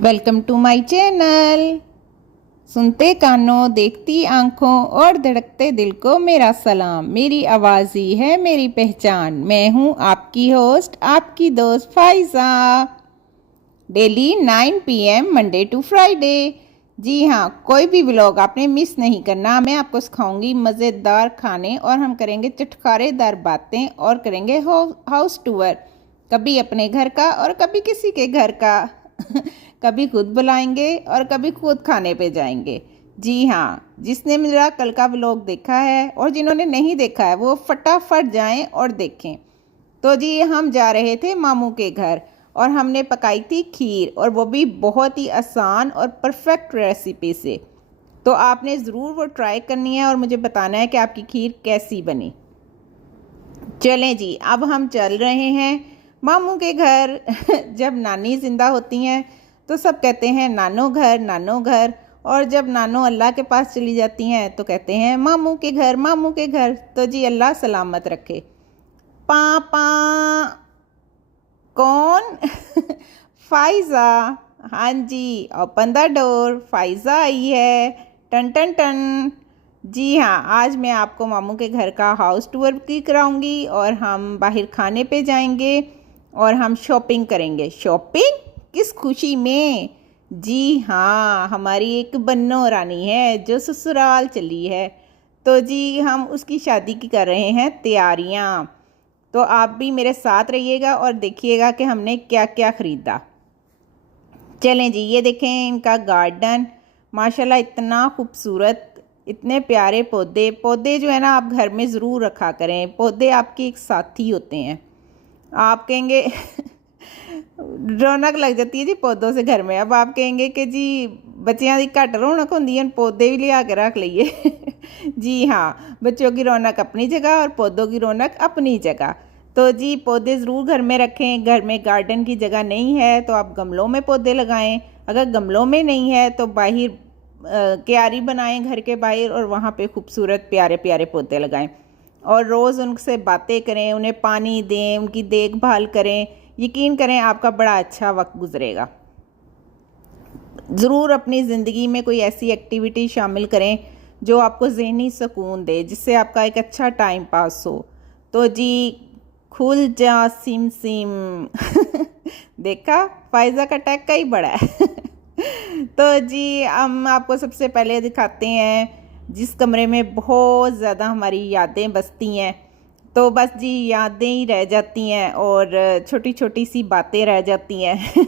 Welcome to my channel. सुनते कानों, देखती आंखों और धड़कते दिल को मेरा सलाम। मेरी आवाज़ ही है मेरी पहचान। मैं हूँ आपकी होस्ट, आपकी दोस्त Faiza. Daily 9 PM Monday to Friday. जी हाँ, कोई भी व्लॉग आपने मिस नहीं करना। मैं आपको सिखाऊंगी मज़ेदार खाने और हम करेंगे चटखारेदार बातें और करेंगे हाउस टूर। कभी अपने घर का और कभी किसी के घर का कभी खुद बुलाएंगे और कभी खुद खाने पे जाएंगे। जी हाँ, जिसने मेरा कल का व्लॉग देखा है और जिन्होंने नहीं देखा है वो फटाफट जाएं और देखें। तो जी हम जा रहे थे मामू के घर और हमने पकाई थी खीर, और वो भी बहुत ही आसान और परफेक्ट रेसिपी से। तो आपने ज़रूर वो ट्राई करनी है और मुझे बताना है कि आपकी खीर कैसी बनी। चलें जी, अब हम चल रहे हैं मामू के घर। जब नानी ज़िंदा होती हैं तो सब कहते हैं नानो घर, नानो घर। और जब नानो अल्लाह के पास चली जाती हैं तो कहते हैं मामू के घर, मामू के घर। तो जी अल्लाह सलामत रखे। पापा कौन? फाइज़ा। हाँ जी, ओपन द डोर, फाइज़ा आई है। टन टन टन। जी हाँ, आज मैं आपको मामू के घर का हाउस टूर की कराऊंगी और हम बाहर खाने पे जाएंगे और हम शॉपिंग करेंगे। शॉपिंग किस खुशी में? जी हाँ, हमारी एक बन्नो रानी है जो ससुराल चली है। तो जी हम उसकी शादी की कर रहे हैं तैयारियाँ। तो आप भी मेरे साथ रहिएगा और देखिएगा कि हमने क्या क्या ख़रीदा। चलें जी, ये देखें इनका गार्डन, माशाल्लाह इतना खूबसूरत, इतने प्यारे पौधे। पौधे जो है ना, आप घर में ज़रूर रखा करें। पौधे आपके एक साथी होते हैं। आप कहेंगे रौनक लग जाती है जी पौधों से घर में। अब आप कहेंगे कि जी बच्चियां दी घट रौनक होंदी है, पौधे भी लिया के रख लीए। जी हाँ, बच्चों की रौनक अपनी जगह और पौधों की रौनक अपनी जगह। तो जी पौधे ज़रूर घर में रखें। घर में गार्डन की जगह नहीं है तो आप गमलों में पौधे लगाएं। अगर गमलों में नहीं है तो बाहर क्यारी बनाएं घर के बाहर, और वहाँ पे खूबसूरत प्यारे प्यारे पौधे लगाएं और रोज़ उनसे बातें करें, उन्हें पानी दें, उनकी देखभाल करें। यकीन करें आपका बड़ा अच्छा वक्त गुजरेगा। ज़रूर अपनी ज़िंदगी में कोई ऐसी एक्टिविटी शामिल करें जो आपको ज़हनी सुकून दे, जिससे आपका एक अच्छा टाइम पास हो। तो जी खुल जा सिम सिम। देखा, फाइज़ा का टैग का ही बड़ा है। तो जी हम आपको सबसे पहले दिखाते हैं जिस कमरे में बहुत ज़्यादा हमारी यादें बसती हैं। तो बस जी यादें ही रह जाती हैं और छोटी छोटी सी बातें रह जाती हैं।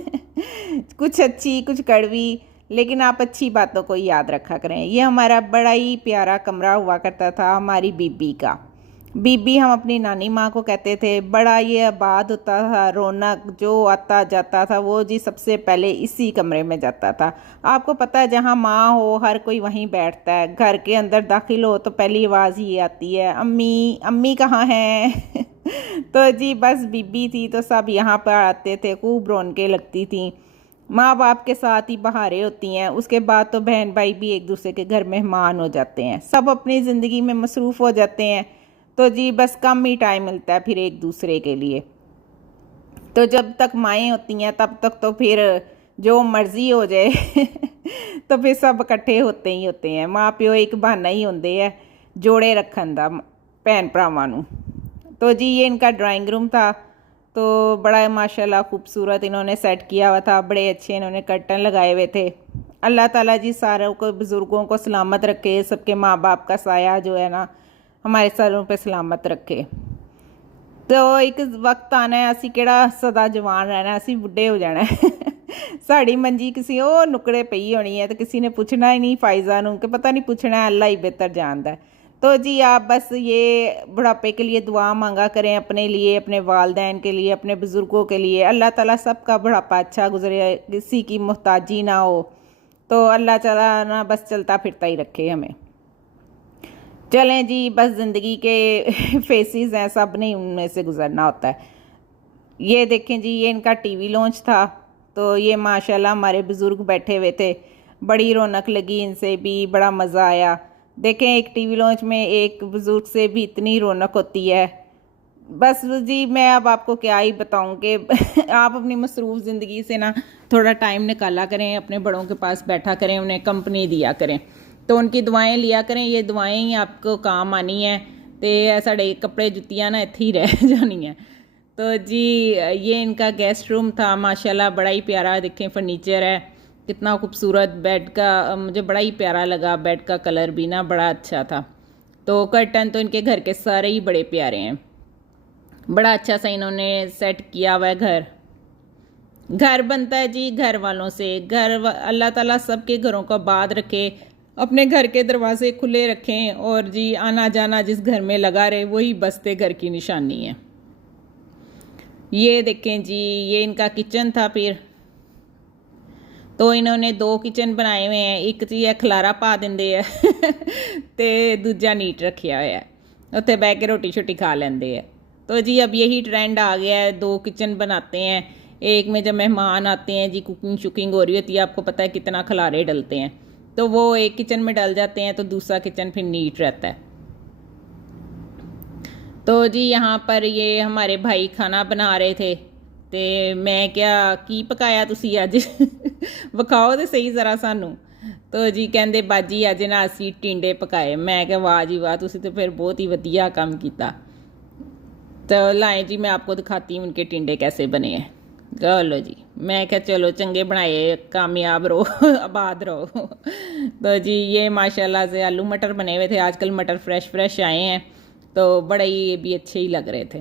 कुछ अच्छी कुछ कड़वी, लेकिन आप अच्छी बातों को याद रखा करें। ये हमारा बड़ा ही प्यारा कमरा हुआ करता था हमारी बीबी का। बीबी हम अपनी नानी माँ को कहते थे। बड़ा ये आबाद होता था, रौनक, जो आता जाता था वो जी सबसे पहले इसी कमरे में जाता था। आपको पता है जहाँ माँ हो हर कोई वहीं बैठता है। घर के अंदर दाखिल हो तो पहली आवाज़ ही आती है, अम्मी, अम्मी कहाँ हैं? तो जी बस बीबी थी तो सब यहाँ पर आते थे, खूब रौनकें लगती थी। माँ बाप के साथ ही बहारें होती हैं। उसके बाद तो बहन भाई भी एक दूसरे के घर मेहमान हो जाते हैं। सब अपनी ज़िंदगी में मसरूफ़ हो जाते हैं। तो जी बस कम ही टाइम मिलता है फिर एक दूसरे के लिए। तो जब तक माएँ होती हैं तब तक तो फिर जो मर्ज़ी हो जाए। तो फिर सब इकट्ठे होते ही होते हैं। माँ प्यो एक बहाना ही होंगे है जोड़े रखन दा भैन भरावां नूं। तो जी ये इनका ड्राइंग रूम था। तो बड़ा माशाल्लाह खूबसूरत इन्होंने सेट किया हुआ था। बड़े अच्छे इन्होंने कर्टन लगाए हुए थे। अल्लाह ताला जी सारों को, बुज़ुर्गों को सलामत रखे। सबके माँ बाप का साया जो है ना हमारे सरों पे सलामत रखे। तो एक वक्त आना है, असी केड़ा सदा जवान रहना, असी बुढ़े हो जाना है। साड़ी मंजी किसी और नुकड़े पई होनी है तो किसी ने पूछना ही नहीं फाइज़ा नूं कि पता नहीं पूछना है, अल्लाह ही बेहतर जानता है। तो जी आप बस ये बुढ़ापे के लिए दुआ मांगा करें, अपने लिए, अपने वालदैन के लिए, अपने बुज़ुर्गों के लिए। अल्लाह ताला सबका बुढ़ापा अच्छा गुजरे, किसी की मोहताजी ना हो। तो अल्लाह ताला ना बस चलता फिरता ही रखे हमें। चलें जी, बस ज़िंदगी के फेसेस हैं, सब नहीं उनमें से गुज़रना होता है। ये देखें जी, ये इनका टीवी लॉन्च था। तो ये माशाल्लाह हमारे बुज़ुर्ग बैठे हुए थे। बड़ी रौनक लगी, इनसे भी बड़ा मज़ा आया। देखें एक टीवी लॉन्च में एक बुज़ुर्ग से भी इतनी रौनक होती है। बस जी मैं अब आपको क्या ही बताऊं कि आप अपनी मसरूफ़ ज़िंदगी से ना थोड़ा टाइम निकाला करें, अपने बड़ों के पास बैठा करें, उन्हें कंपनी दिया करें, तो उनकी दुआएं लिया करें। ये दुआएं ही आपको काम आनी है। तो साढ़े कपड़े जुत्तियां ना इत्थे ही रह जानी है। तो जी ये इनका गेस्ट रूम था, माशाल्लाह बड़ा ही प्यारा, देखें फर्नीचर है कितना खूबसूरत। बेड का मुझे बड़ा ही प्यारा लगा, बेड का कलर भी ना बड़ा अच्छा था। तो कर्टन तो इनके घर के सारे ही बड़े प्यारे हैं, बड़ा अच्छा सा इन्होंने सेट किया हुआ है घर। घर बनता है जी घर वालों से। अल्लाह ताला सबके घरों को आबाद रखे, अपने घर के दरवाजे खुले रखें, और जी आना जाना जिस घर में लगा रहे वही बसते घर की निशानी है। ये देखें जी ये इनका किचन था। फिर तो इन्होंने दो किचन बनाए हुए हैं, एक तो ये खलारा पा देंगे है तो दूजा नीट रखा हुआ है, उत्थे बह के रोटी शोटी खा लेंगे है। तो जी अब यही ट्रेंड आ गया है, दो किचन बनाते हैं। एक में जब मेहमान आते हैं जी कुकिंग शुकिंग हो रही होती है, आपको पता है कितना खलारे डलते हैं, तो वो एक किचन में डल जाते हैं, तो दूसरा किचन फिर नीट रहता है। तो जी यहाँ पर ये हमारे भाई खाना बना रहे थे, तो मैं क्या की पकाया तुसी अज विखाओ तो सही ज़रा सानू। तो जी कहते बाजी अज ना असी टिंडे पकाए। मैं क्या वाह जी वाह, तुसी तो फिर बहुत ही वधिया काम किया। तो लाएं जी मैं आपको दिखाती हूँ उनके टिंडे कैसे बने हैं। चलो जी मैं क्या चलो चंगे बनाए, कामयाब रहो आबाद रहो। तो जी ये माशाल्लाह से आलू मटर बने हुए थे, आजकल मटर फ्रेश फ्रेश आए हैं, तो बड़े ही ये भी अच्छे ही लग रहे थे।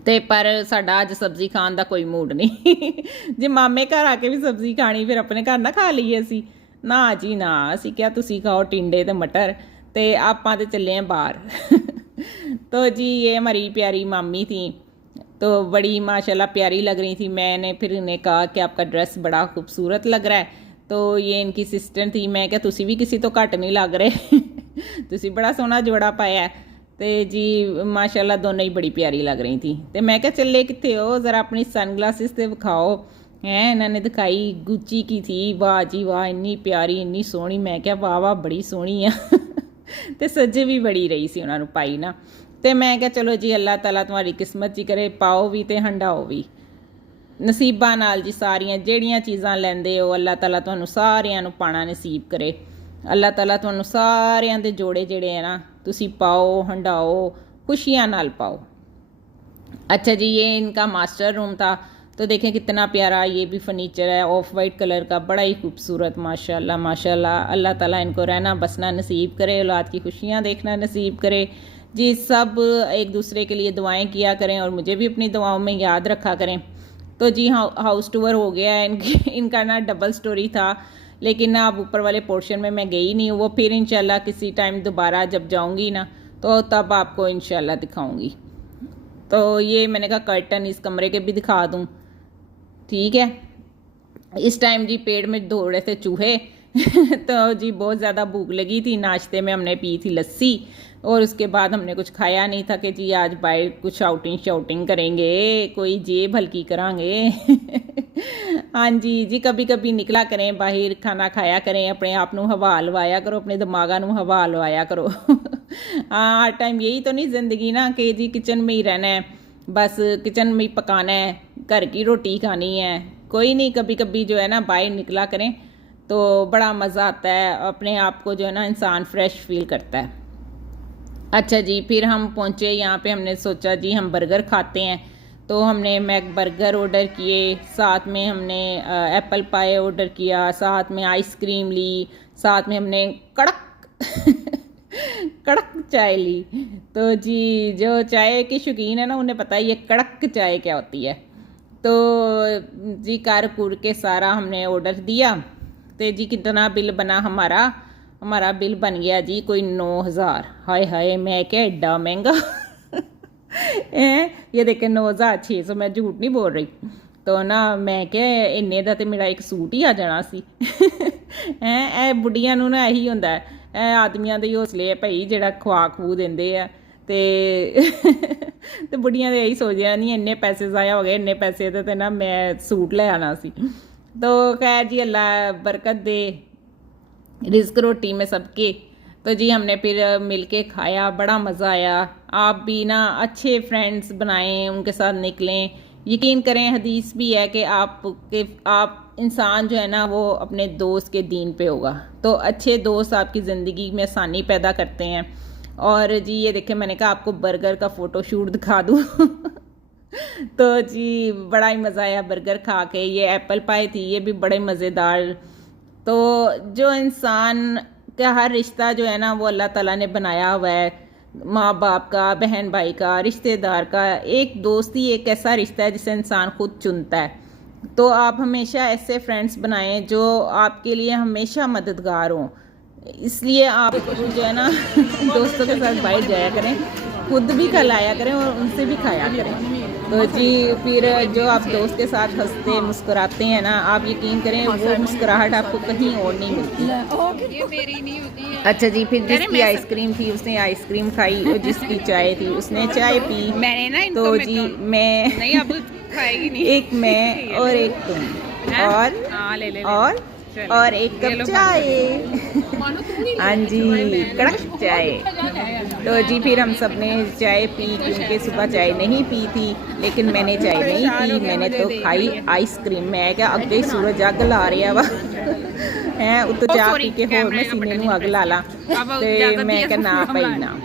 तो पर साडा अज सब्जी खान का कोई मूड नहीं जे मामे घर आके भी सब्जी खानी फिर अपने घर ना खा लीए असी ना जी ना। असी क्या तुसी खाओ टिंडे तो मटर, तो आपां तो चले हैं बाहर तो जी ये हमारी प्यारी मामी थी, तो बड़ी माशाल्लाह प्यारी लग रही थी। मैंने फिर इन्हें कहा कि आपका ड्रेस बड़ा खूबसूरत लग रहा है। तो ये इनकी सिस्टर थी, मैं क्या तुसी भी किसी तो घट नहीं लग रहे तुसी बड़ा सोहना जोड़ा पाया है। तो जी माशाल्लाह दोनों ही बड़ी प्यारी लग रही थी। तो मैं क्या चले कितने हो, ज़रा अपनी सन ग्लासिस तो विखाओ। हैं इन्होंने दिखाई, गुच्ची की थी। वाह जी वाह इन्नी प्यारी इन्नी सोहनी। मैं क्या वाह वाह बड़ी सोहनी आ तो सजे भी बड़ी रही सी उन्होंने पाई ना। तो मैं क्या चलो जी अल्लाह ताला तुम्हारी किस्मत च करे, पाओ भी तो हंडाओ भी नसीबा नाल जी। सारियां जेड़ियां चीज़ां लैंदे हो अल्लाह ताला तुहानू सारियां नू पाना नसीब करे। अल्लाह ताला तुहानू सारियां दे जोड़े जेड़े है ना तुसी पाओ हंडाओ, खुशियां नाल पाओ। अच्छा जी ये इनका मास्टर रूम था, तो देखें कितना प्यारा ये भी फर्नीचर है, ऑफ वाइट कलर का, बड़ा ही खूबसूरत माशाल्लाह माशाल्लाह। अल्लाह ताला इनको रहना बसना नसीब करे, औलाद की खुशियाँ देखना नसीब करे जी। सब एक दूसरे के लिए दुआएं किया करें और मुझे भी अपनी दुआओं में याद रखा करें। तो जी हाउस टूर हो गया है इनका ना डबल स्टोरी था, लेकिन ना अब ऊपर वाले पोर्शन में मैं गई नहीं हूँ। वो फिर इंशाल्लाह किसी टाइम दोबारा जब जाऊँगी ना तो तब आपको इंशाल्लाह दिखाऊँगी। तो ये मैंने कहा कर्टन इस कमरे के भी दिखा दूँ, ठीक है। इस टाइम जी पेड़ में दौड़े थे चूहे तो जी बहुत ज़्यादा भूख लगी थी। नाश्ते में हमने पी थी लस्सी, और उसके बाद हमने कुछ खाया नहीं था कि जी आज बाहर कुछ आउटिंग शाउटिंग करेंगे, कोई जेब हल्की करांगे हाँ जी कभी कभी निकला करें बाहर, खाना खाया करें, अपने आप नू हवा लवाया करो, अपने दिमागा नू हवा लवाया करो हाँ हर टाइम यही तो नहीं ज़िंदगी ना कि जी किचन में ही रहना है, बस किचन में ही पकाना है, घर की रोटी खानी है। कोई नहीं कभी कभी जो है ना बाहर निकला करें तो बड़ा मज़ा आता है, अपने आप को जो है ना इंसान फ्रेश फील करता है। अच्छा जी फिर हम पहुँचे यहाँ पे, हमने सोचा जी हम बर्गर खाते हैं, तो हमने मैक बर्गर ऑर्डर किए, साथ में हमने एप्पल पाई ऑर्डर किया, साथ में आइसक्रीम ली, साथ में हमने कड़क कड़क चाय ली। तो जी जो चाय की शौकीन है ना उन्हें पता है ये कड़क चाय क्या होती है। तो जी कर कुर के सारा हमने ऑर्डर दिया, तो जी कितना बिल बना हमारा बिल बन गया जी कोई 9,000। हाय हाय मैं क्या एडा महंगा ये देखे 9,600, मैं झूठ नहीं बोल रही। तो ना मैं क्या इन्ने का तो मेरा एक सूट ही आ जाना सी ए बुढ़िया नू ना यही होंदा है, आदमियों के हौसले है भाई जेड़ा खवा खू देंदे आ ते बुढ़िया तो यही सोचदियां नहीं इन्ने पैसे ज़ाया हो गए, इन्ने पैसे तो ना मैं सूट ले आना सी। तो खैर जी अल्लाह बरकत दे, रिस्क रोटी में सबके तो जी हमने फिर मिलके खाया, बड़ा मज़ा आया। आप भी ना अच्छे फ्रेंड्स बनाएं, उनके साथ निकलें। यकीन करें हदीस भी है कि आप इंसान जो है ना वो अपने दोस्त के दीन पे होगा। तो अच्छे दोस्त आपकी ज़िंदगी में आसानी पैदा करते हैं। और जी ये देखें, मैंने कहा आपको बर्गर का फ़ोटो शूट दिखा दूँ तो जी बड़ा ही मज़ा आया बर्गर खा के। ये एप्पल पाई थी, ये भी बड़े मज़ेदार। तो जो इंसान का हर रिश्ता जो है ना वो अल्लाह ताला ने बनाया हुआ है, माँ बाप का, बहन भाई का, रिश्तेदार का। एक दोस्ती एक ऐसा रिश्ता है जिसे इंसान खुद चुनता है। तो आप हमेशा ऐसे फ्रेंड्स बनाएं जो आपके लिए हमेशा मददगार हों। इसलिए आप जो है ना दोस्तों के साथ बाहर जाया करें, खुद भी खिलाया करें और उनसे भी खाया करें। तो जी फिर जो आप दोस्त के साथ हंसते मुस्कुराते हैं ना, आप यकीन करें वो मुस्कुराहट आपको कहीं और नहीं मिलती। ये मेरी नहीं होती है। अच्छा जी, फिर जिसकी आइसक्रीम थी उसने आइसक्रीम खाई और जिसकी चाय थी उसने चाय पी। मैंने ना तो जी मैं नहीं, अब खाएगी नहीं। एक मैं और एक तुम और हाँ, ले और एक कप चाय। हाँ जी, कड़क चाय। तो जी फिर हम सब ने चाय पी, क्योंकि सुबह चाय नहीं पी थी। लेकिन मैंने चाय नहीं पी, मैंने तो खाई आइसक्रीम। मैं क्या अगे सूरज अग ला रहा वा है उत चाह पी के होर मैं सीने नूं अग ला ला। ते मैं क्या ना भाई ना।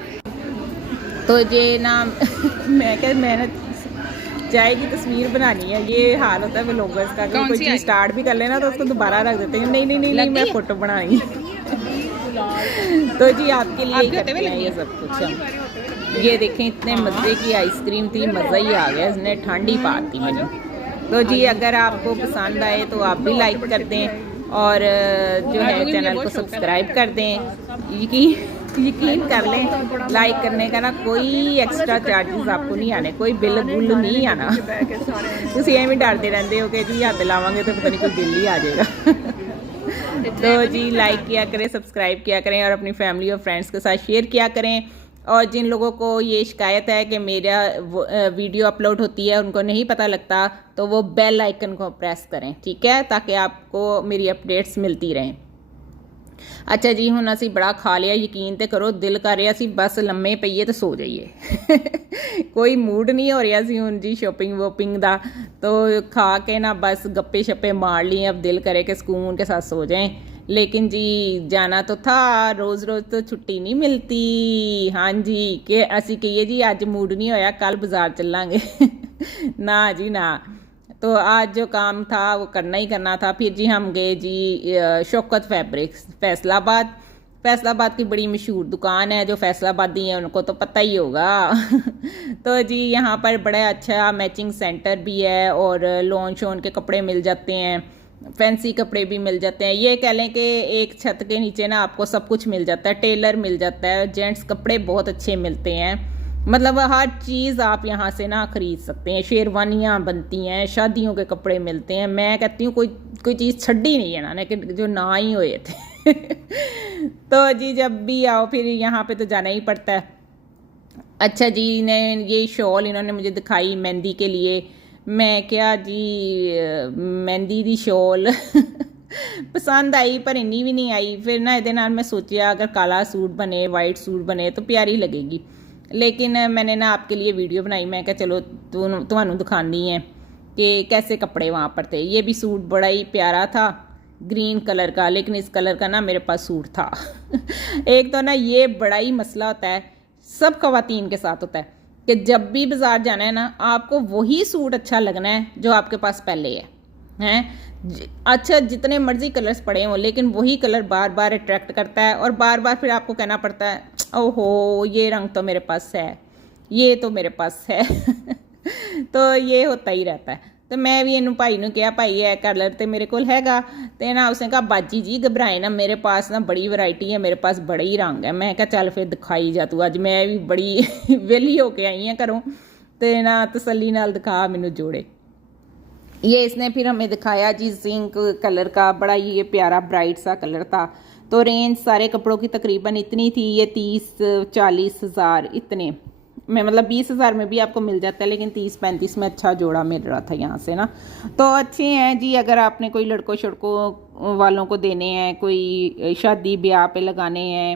तो जे ना मैं क्या मैंने चाय की तस्वीर बनानी है। ये हाल होता है व्लॉगर्स का, अगर कोई चीज़ स्टार्ट भी कर लेना तो उसको दोबारा रख देते हैं। नहीं नहीं नहीं नहीं, मैं फोटो बनाई तो जी आपके लिए ही करते हैं ये सब कुछ हम। ये देखें इतने मज़े की आइसक्रीम थी, मज़ा ही आ गया, इसने ठंडी पात थी मैंने। तो जी अगर आपको पसंद आए तो आप भी लाइक कर दें और जो है चैनल को सब्सक्राइब कर दें। यकीन कर लें लाइक करने का ना कोई एक्स्ट्रा चार्जेस आपको नहीं आने, कोई बिल बुल नहीं आना। तुम एवं डरते रहते हो कि जी हथ लावांगे तो पता नहीं कोई बिल ही आ जाएगा। तो जी लाइक किया करें, सब्सक्राइब किया करें और अपनी फैमिली और फ्रेंड्स के साथ शेयर किया करें। और जिन लोगों को ये शिकायत है कि मेरा वीडियो अपलोड होती है उनको नहीं पता लगता, तो वो बेल आइकन को प्रेस करें, ठीक है, ताकि आपको मेरी अपडेट्स मिलती रहें। अच्छा जी हुण असी बड़ा खा लिया, यकीन तो करो दिल कर रहा सी बस लम्मे पईए तो सो जाइए कोई मूड नहीं हो रहा सी हुण जी शॉपिंग वॉपिंग का। तो खा के ना बस गप्पे शप्पे मार लिए, अब दिल करे कि सुकून के साथ सो जाएं। लेकिन जी जाना तो था, रोज़ रोज़ तो छुट्टी नहीं मिलती। हाँ जी कि असी कहिए जी अज मूड नहीं होया कल बाजार चलांगे ना जी ना। तो आज जो काम था वो करना ही करना था। फिर जी हम गए जी शौकत फैब्रिक्स फैसलाबाद की बड़ी मशहूर दुकान है। जो फैसलाबादी हैं उनको तो पता ही होगा तो जी यहाँ पर बड़ा अच्छा मैचिंग सेंटर भी है और लॉन शॉन के कपड़े मिल जाते हैं, फैंसी कपड़े भी मिल जाते हैं। ये कह लें कि एक छत के नीचे ना आपको सब कुछ मिल जाता है, टेलर मिल जाता है, जेंट्स कपड़े बहुत अच्छे मिलते हैं, मतलब हर चीज़ आप यहाँ से ना ख़रीद सकते हैं। शेरवानियाँ बनती हैं, शादियों के कपड़े मिलते हैं। मैं कहती हूँ कोई चीज़ छड़ी नहीं है ना लेकिन जो ना ही हुए थे तो जी जब भी आओ फिर यहाँ पे तो जाना ही पड़ता है। अच्छा जी ने ये शॉल इन्होंने मुझे दिखाई मेहंदी के लिए। मैं क्या जी मेहंदी दी शॉल पसंद आई पर इन्नी भी नहीं आई। फिर ना ये मैं सोचा अगर काला सूट बने, वाइट सूट बने तो प्यारी लगेगी। लेकिन मैंने ना आपके लिए वीडियो बनाई, मैं क्या चलो तुहानू दिखानी है कि कैसे कपड़े वहाँ पर थे। ये भी सूट बड़ा ही प्यारा था, ग्रीन कलर का, लेकिन इस कलर का ना मेरे पास सूट था एक तो ना ये बड़ा ही मसला होता है, सब ख़वातीन के साथ होता है कि जब भी बाज़ार जाना है ना आपको वही सूट अच्छा लगना है जो आपके पास पहले हैं। अच्छा जितने मर्जी कलर्स पड़े हों लेकिन वही कलर बार बार अट्रैक्ट करता है और बार बार फिर आपको कहना पड़ता है ओहो ये रंग तो मेरे पास है, ये तो मेरे पास है तो ये होता ही रहता है। तो मैं भी इनू भाई नू कहा भाई है कलर तो मेरे को हैगा, तो ना उसने कहा बाजी जी घबराए ना, मेरे पास ना बड़ी वैरायटी है, मेरे पास बड़े ही रंग है। मैं कहा चल फिर दिखाई जा तू, अज मैं भी बड़ी वेली होके आई हैं घरों, तो ना तसल्ली नाल दिखा मैनू जोड़े। ये इसने फिर हमें दिखाया जी जिंक कलर का, बड़ा ये प्यारा ब्राइट सा कलर था। तो रेंज सारे कपड़ों की तकरीबन इतनी थी, ये 30-40 हज़ार इतने में, मतलब 20 हज़ार में भी आपको मिल जाता है लेकिन 30-35 में अच्छा जोड़ा मिल रहा था यहाँ से ना। तो अच्छे हैं जी, अगर आपने कोई लड़कों शड़कों वालों को देने हैं, कोई शादी ब्याह पे लगाने हैं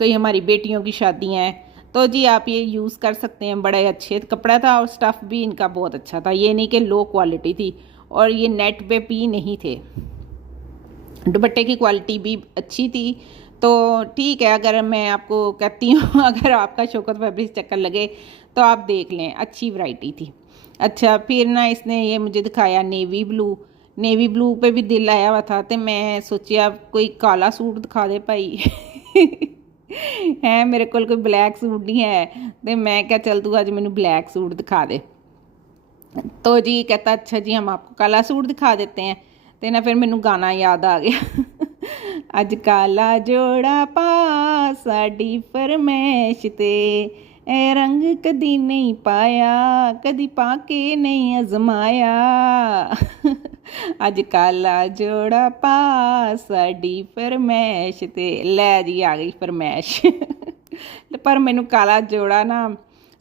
कोई हमारी बेटियों की शादियाँ हैं, तो जी आप ये यूज़ कर सकते हैं। बड़े अच्छे कपड़ा था और स्टफ़ भी इनका बहुत अच्छा था, ये नहीं कि लो क्वालिटी थी, और ये नेट पे भी नहीं थे। दुपट्टे की क्वालिटी भी अच्छी थी। तो ठीक है, अगर मैं आपको कहती हूँ अगर आपका शौकत फैब्रिक चक्कर लगे तो आप देख लें, अच्छी वैरायटी थी। अच्छा, फिर ना इसने ये मुझे दिखाया नेवी ब्लू पे भी दिल आया हुआ था, तो मैं सोचिया कोई काला सूट दिखा दे भाई है मेरे को कोई ब्लैक सूट नहीं है, तो मैं क्या चल तू आज मैंने ब्लैक सूट दिखा दे। तो जी कहता अच्छा जी हम आपको काला सूट दिखा देते हैं। तो ना फिर मैनू गाना याद आ गया अज काला जोड़ा पा साडी फरमैश ते ए रंग कदी नहीं पाया कदी पाके नहीं अजमाया अज काला जोड़ा पा साडी फरमैश ते। लै जी आ गई फरमैश पर मैनू काला जोड़ा ना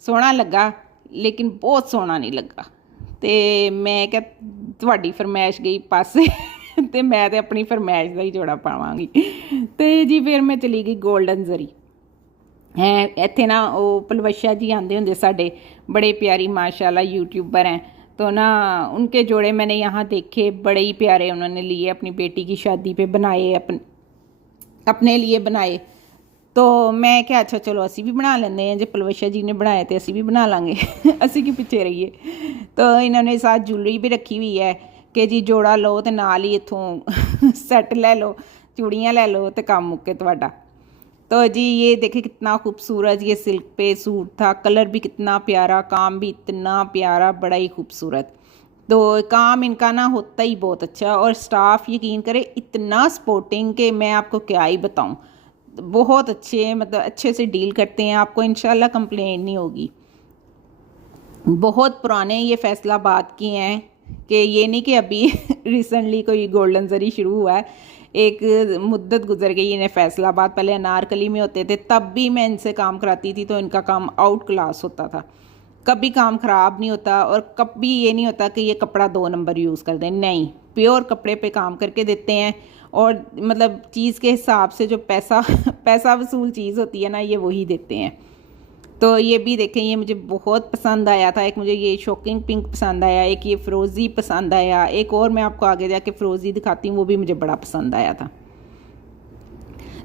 सोहना लगा, लेकिन बहुत सोहना नहीं लगा। तो मैं क्या ਤੁਹਾਡੀ फरमैश गई पासे तो मैं तो अपनी फरमैश का ही जोड़ा पावांगी। तो जी फिर मैं चली गई गोल्डन जरी है। इत्थे ना वो पलवशा जी आते होंगे साढ़े, बड़े प्यारी माशाल्लाह यूट्यूबर हैं, तो ना उनके जोड़े मैंने यहाँ देखे, बड़े ही प्यारे उन्होंने लिए, अपनी बेटी की शादी पे बनाए, अपने लिए बनाए। तो मैं क्या अच्छा चलो असी भी बना लेंगे हैं, जो पलवशा जी ने बनाए तो असी भी बना लांगे असी की पिछे रहिए। तो इन्होंने साथ ज्वेलरी भी रखी हुई है कि जी जोड़ा लो तो नाल ही इत्थों सैट ले लो, चूड़ियाँ ले लो तो काम मुक्के तुहाडा। तो जी ये देखिए कितना खूबसूरत ये सिल्क पे सूट था, कलर भी कितना प्यारा, काम भी इतना प्यारा, बड़ा ही खूबसूरत। तो काम इनका ना होता ही बहुत अच्छा, और स्टाफ यकीन करे इतना सपोर्टिंग कि मैं आपको क्या ही बताऊं, बहुत अच्छे, मतलब अच्छे से डील करते हैं, आपको इंशाल्लाह कंप्लेंट नहीं होगी। बहुत पुराने ये फैसलाबाद की हैं, कि ये नहीं कि अभी रिसेंटली कोई गोल्डन जरी शुरू हुआ है, एक मुद्दत गुजर गई इन्हें फैसलाबाद। पहले अनारकली में होते थे, तब भी मैं इनसे काम कराती थी, तो इनका काम आउट क्लास होता था, कभी काम ख़राब नहीं होता, और कभी ये नहीं होता कि ये कपड़ा 2 नंबर यूज़ कर दें, नहीं, प्योर कपड़े पे काम करके देते हैं। और मतलब चीज़ के हिसाब से जो पैसा वसूल चीज़ होती है ना, ये वही देते हैं। तो ये भी देखें, ये मुझे बहुत पसंद आया था। एक मुझे ये शॉकिंग पिंक पसंद आया, एक ये फ़िरोज़ी पसंद आया, एक और मैं आपको आगे जाके फ़िरोज़ी दिखाती हूँ, वो भी मुझे बड़ा पसंद आया था।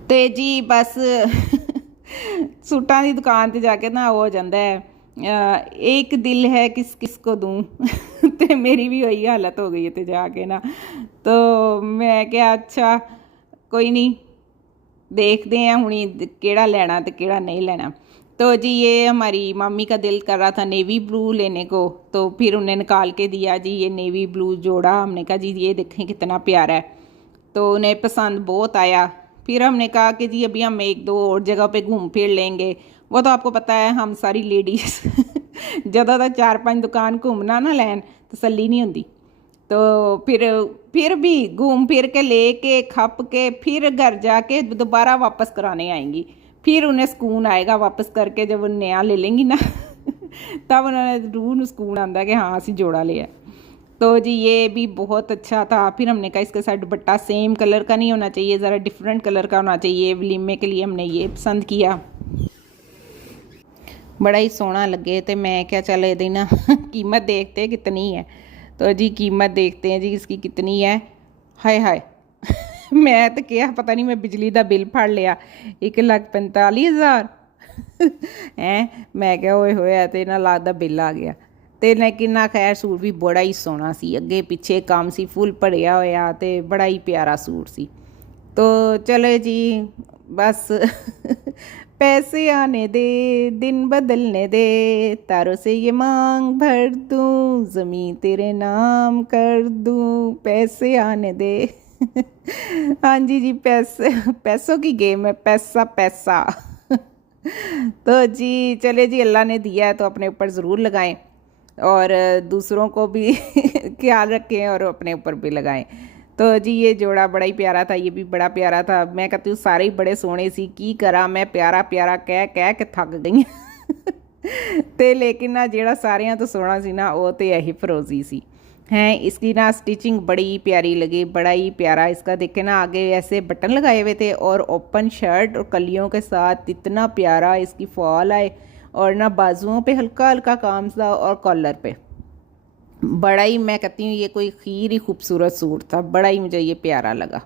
तो जी बस सूटां की दुकान पर जाके ना हो जाता है, एक दिल है किस किस को दूँ तो मेरी भी वही हालत हो गई है तो जाके ना। तो मैं क्या अच्छा कोई नहीं, देखते हैं हुणी केड़ा लेना तो केड़ा नहीं लेना। तो जी ये हमारी मामी का दिल कर रहा था नेवी ब्लू लेने को, तो फिर उन्हें निकाल के दिया जी ये नेवी ब्लू जोड़ा। हमने कहा जी ये देखें कितना प्यारा है, तो उन्हें पसंद बहुत आया। फिर हमने कहा कि जी अभी हम 1-2 और जगह पे घूम फिर लेंगे, वो तो आपको पता है हम सारी लेडीज़ ਜਦੋਂ तक 4-5 दुकान घूमना ना लैन तसल्ली नहीं होती। तो फिर भी घूम फिर के लेके खप के फिर घर जाके दोबारा वापस कराने आएंगी, फिर उन्हें सुकून आएगा वापस करके, जब वो नया ले लेंगी ना तब उन्हें रूह में सुकून आता कि हाँ असी जोड़ा लिया। तो जी ये भी बहुत अच्छा था। फिर हमने कहा इसके साथ दुपट्टा सेम कलर का नहीं होना चाहिए, ज़रा डिफरेंट कलर का होना चाहिए, वलीमे के लिए हमने ये पसंद किया, बड़ा ही सोहना लगे। तो मैं क्या चल ये ना कीमत देखते हैं कितनी है। तो जी कीमत देखते हैं जी इसकी कितनी है। हाय हाय मैं तो क्या पता नहीं, मैं बिजली का बिल फड़ लिया 1,45,000 हैं। मैं क्या होए होया तो ना लगता बिल आ गया। तो लेकिन ना खैर सूट भी बड़ा ही सोहना सी, अगे पिछे काम सी फुल भरिया होया, तो बड़ा ही प्यारा सूट सी। तो चलो जी बस पैसे आने दे दिन बदलने दे, तारों से ये मांग भर दूं ज़मीं तेरे नाम कर दूं, पैसे आने दे हाँ जी पैसों की गेम है, पैसा पैसा तो जी चले जी, अल्लाह ने दिया है तो अपने ऊपर ज़रूर लगाएं, और दूसरों को भी ख्याल रखें और अपने ऊपर भी लगाएं। तो जी ये जोड़ा बड़ा ही प्यारा था, ये भी बड़ा प्यारा था। मैं कहती हूँ सारे ही बड़े सोहने सी, की करा मैं प्यारा प्यारा कह कह के थक गई तो लेकिन ना जेड़ा सारियां तो सोहना सी ना, वो तो यही फ़िरोज़ी सी। हैं। इसकी ना स्टिचिंग बड़ी प्यारी लगी, बड़ा ही प्यारा। इसका देखे ना आगे ऐसे बटन लगाए हुए थे और ओपन शर्ट और कलियों के साथ इतना प्यारा इसकी फॉल आए, और ना बाजुओं पे हल्का हल्का काम था और कॉलर पे बड़ा ही, मैं कहती हूँ ये कोई खीर ही खूबसूरत सूट था, बड़ा ही मुझे ये प्यारा लगा।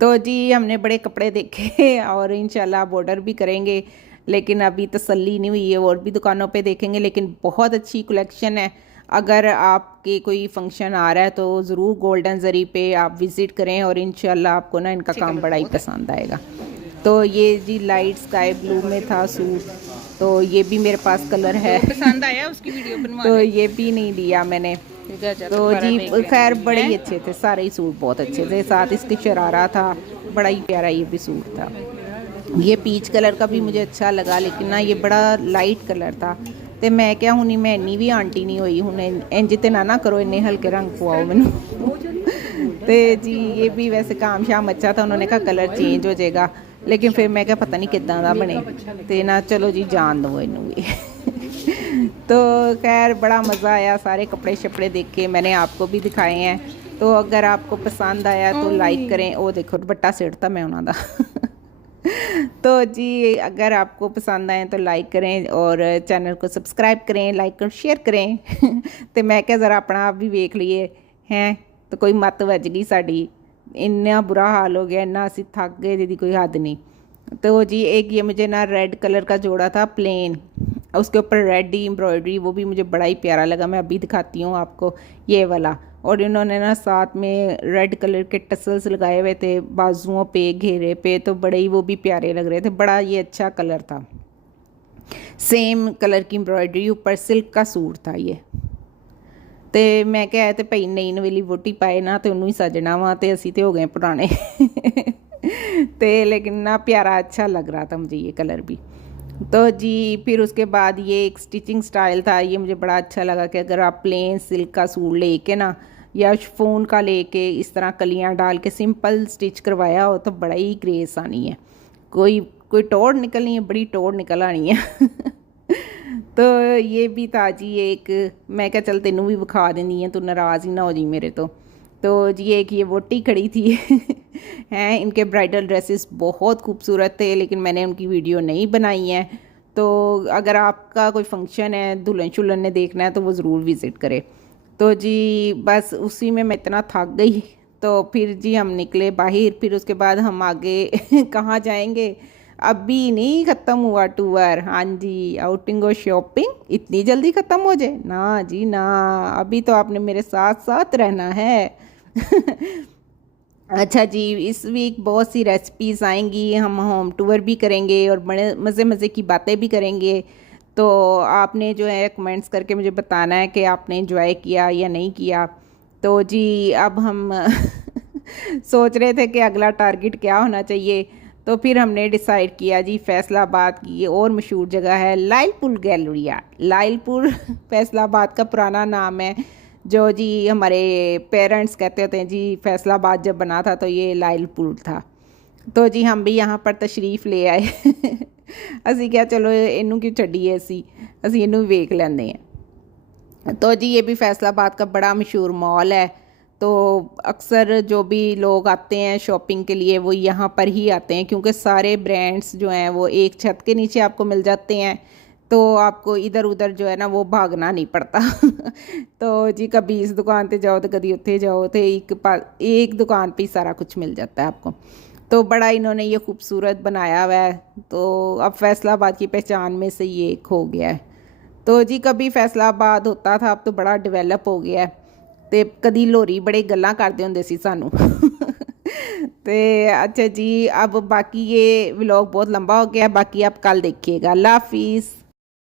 तो जी हमने बड़े कपड़े देखे और इंशाल्लाह अब ऑर्डर भी करेंगे, लेकिन अभी तसल्ली नहीं हुई है, और भी दुकानों पे देखेंगे। लेकिन बहुत अच्छी कलेक्शन है। अगर आपके कोई फंक्शन आ रहा है तो ज़रूर गोल्डन जरी पे आप विज़िट करें, और इंशाल्लाह आपको ना इनका काम बड़ा ही पसंद आएगा। तो ये जी लाइट स्काई ब्लू में था सूट, तो ये भी मेरे पास कलर है। पसंद आया उसकी वीडियो बनवा तो ये भी नहीं लिया मैंने। तो जी खैर बड़े ही अच्छे थे, सारे ही सूट बहुत अच्छे थे। साथ इसकी शरारा था, बड़ा ही प्यारा ये भी सूट था। ये पीच कलर का भी मुझे अच्छा लगा, लेकिन ना ये बड़ा लाइट कलर था। तो मैं क्या हूँ मैं इन्नी भी आंटी नहीं हुई हूँ, इंज ते ना करो, इन्ने हल्के रंग पवाओ मैनू। तो जी ये भी वैसे काम शाम अच्छा था, उन्होंने कहा कलर चेंज हो जाएगा, लेकिन फिर मैं क्या पता नहीं कितना दा बने, तो ना चलो जी जान दो इनू भी। तो खैर बड़ा मज़ा आया, सारे कपड़े शपड़े देखे, मैंने आपको भी दिखाए हैं। तो अगर आपको पसंद आया तो लाइक करें। ओ देखो दुपट्टा सिड़ता मैं उन्हों दा। तो जी अगर आपको पसंद आए तो लाइक करें और चैनल को सब्सक्राइब करें, लाइक और शेयर करें। तो मैं क्या ज़रा अपना आप भी वेख लिए हैं, तो कोई मत वज गई साड़ी, इन्ना बुरा हाल हो गया, इन्ना असी थक गए जिसकी कोई हद नहीं। तो जी एक ये मुझे ना रेड कलर का जोड़ा था प्लेन, उसके ऊपर रेड ही एम्ब्रॉयडरी, वो भी मुझे बड़ा ही प्यारा लगा। मैं अभी दिखाती हूँ आपको ये वाला। और इन्होंने ना साथ में रेड कलर के टसल्स लगाए हुए थे बाजुओं पे, घेरे पे, तो बड़े ही वो भी प्यारे लग रहे थे। बड़ा ये अच्छा कलर था, सेम कलर की एम्ब्रॉयडरी, ऊपर सिल्क का सूट था ये। तो मैं क्या तो भाई नई नवेली वोटी पाए ना तो उन्होंने ही सजना वा, तो असी तो हो गए पुराने। तो लेकिन ना प्यारा अच्छा लग रहा था मुझे ये कलर भी। तो जी फिर उसके बाद ये एक स्टिचिंग स्टाइल था, ये मुझे बड़ा अच्छा लगा कि अगर आप प्लेन सिल्क का सूट लेके ना या शिफॉन का लेके इस तरह कलियां डाल के सिंपल स्टिच करवाया हो तो बड़ा ही ग्रेस आनी है, कोई कोई टोड़ निकलनी है, बड़ी टोड़ निकल आनी है। तो ये भी था जी एक, मैं क्या चल तेनू भी विखा देनी है, तू नाराज़ ही ना हो जी मेरे तो जी एक ये वोटी खड़ी थी। हैं इनके ब्राइडल ड्रेसेस बहुत खूबसूरत थे, लेकिन मैंने उनकी वीडियो नहीं बनाई है। तो अगर आपका कोई फंक्शन है, दुल्हन शुल्हन ने देखना है तो वो ज़रूर विज़िट करे। तो जी बस उसी में मैं इतना थक गई, तो फिर जी हम निकले बाहर। फिर उसके बाद हम आगे कहाँ जाएंगे, अभी नहीं ख़त्म हुआ टूर। हाँ जी, आउटिंग और शॉपिंग इतनी जल्दी ख़त्म हो जाए ना जी ना, अभी तो आपने मेरे साथ साथ रहना है। अच्छा जी, इस वीक बहुत सी रेसिपीज़ आएंगी, हम होम टूर भी करेंगे और बड़े मज़े मज़े की बातें भी करेंगे। तो आपने जो है कमेंट्स करके मुझे बताना है कि आपने एंजॉय किया या नहीं किया। तो जी अब हम सोच रहे थे कि अगला टारगेट क्या होना चाहिए, तो फिर हमने डिसाइड किया जी फैसलाबाद की ये और मशहूर जगह है लाइलपुर गैलरिया। लाइलपुर फैसलाबाद का पुराना नाम है, जो जी हमारे पेरेंट्स कहते होते हैं जी फैसलाबाद जब बना था तो ये लाइलपुर था। तो जी हम भी यहाँ पर तशरीफ़ ले आए। असी क्या चलो इनू क्यों छड़ीए, असी इनू वेख लेंदे हैं। तो जी ये भी फैसलाबाद का बड़ा मशहूर मॉल है। तो अक्सर जो भी लोग आते हैं शॉपिंग के लिए वो यहाँ पर ही आते हैं, क्योंकि सारे ब्रांड्स जो हैं वो एक छत के नीचे आपको मिल जाते हैं, तो आपको इधर उधर जो है ना वो भागना नहीं पड़ता। तो जी कभी इस दुकान पे जाओ तो कभी उत्थे जाओ, तो एक दुकान पे ही सारा कुछ मिल जाता है आपको। तो बड़ा इन्होंने ये खूबसूरत बनाया हुआ है, तो अब फैसलाबाद की पहचान में से ये एक हो गया है। तो जी कभी फैसलाबाद होता था, अब तो बड़ा डेवलप हो गया है। तो कदी लोरी बड़े गल्लां करते होंदे सी सानू। तो अच्छा जी अब बाकी ये व्लॉग बहुत लंबा हो गया, बाकी आप कल देखिएगा। अल्लाह हाफिज़।